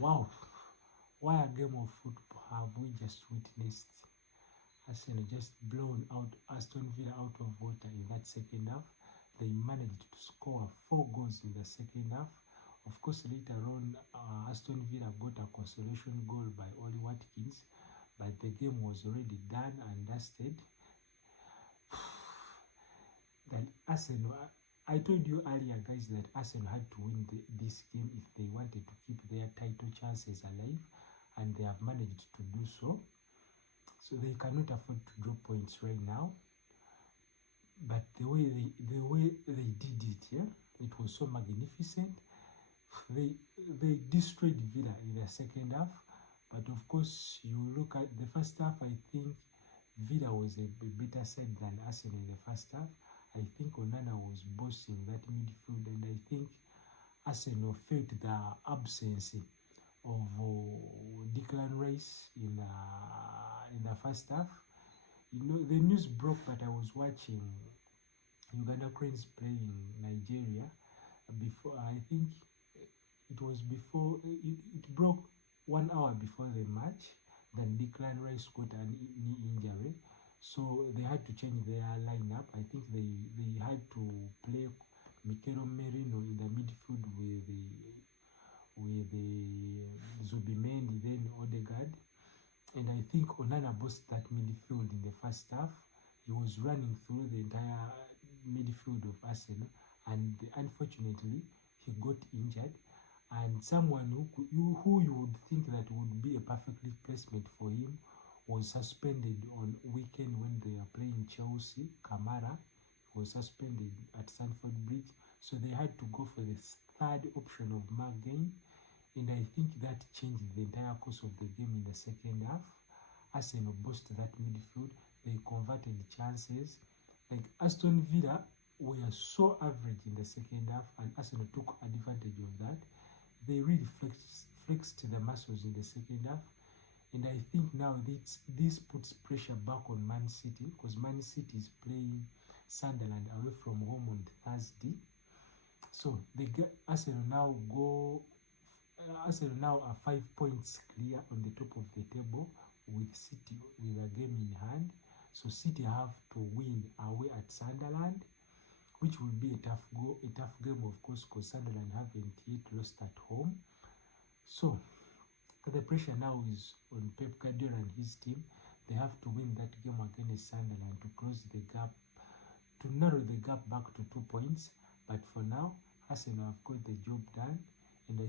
Wow, what a game of football have we just witnessed. Arsenal just blown out Aston Villa out of water in that second half. They managed to score 4 goals in the second half. Of course, later on, Aston Villa got a consolation goal by Oli Watkins, but the game was already done and dusted. That Arsenal, I told you earlier, guys, that Arsenal had to win this game if they wanted to keep their title chances alive, and they have managed to do so. So they cannot afford to drop points right now. But the way they did it, yeah, it was so magnificent. They destroyed Villa in the second half. But of course, you look at the first half, I think Villa was a better side than Arsenal in the first half. I think Onana was bossing that midfield, and I think Arsenal felt the absence of Declan Rice in the first half. You know, the news broke, but I was watching Uganda Cranes playing Nigeria before. I think it was before it broke 1 hour before the match. Then Declan Rice got a knee injury, so they had to change their lineup. I think they had to play Mikel Merino in the midfield with Zubimendi, then Odegaard. And I think Onana bossed that midfield in the first half. He was running through the entire midfield of Arsenal, and unfortunately he got injured. And someone who you would think that would be a perfect replacement for him was suspended on weekend when they are playing Chelsea. Kamara was suspended at Stamford Bridge, so they had to go for the third option of Margain, and I think that changed the entire course of the game in the second half. Arsenal bossed that midfield. They converted chances. Like Aston Villa were so average in the second half, and Arsenal took advantage of that. They really flexed the muscles in the second half, and I think now this puts pressure back on Man City, because Man City is playing Sunderland away from home on Thursday. So Arsenal now are 5 points clear on the top of the table, with City with a game in hand. So City have to win away at Sunderland, which will be a tough game, of course, because Sunderland haven't yet lost at home. So the pressure now is on Pep Guardiola and his team. They have to win that game against Sunderland to close the gap, to narrow the gap back to 2 points. But for now, Arsenal have got the job done, and I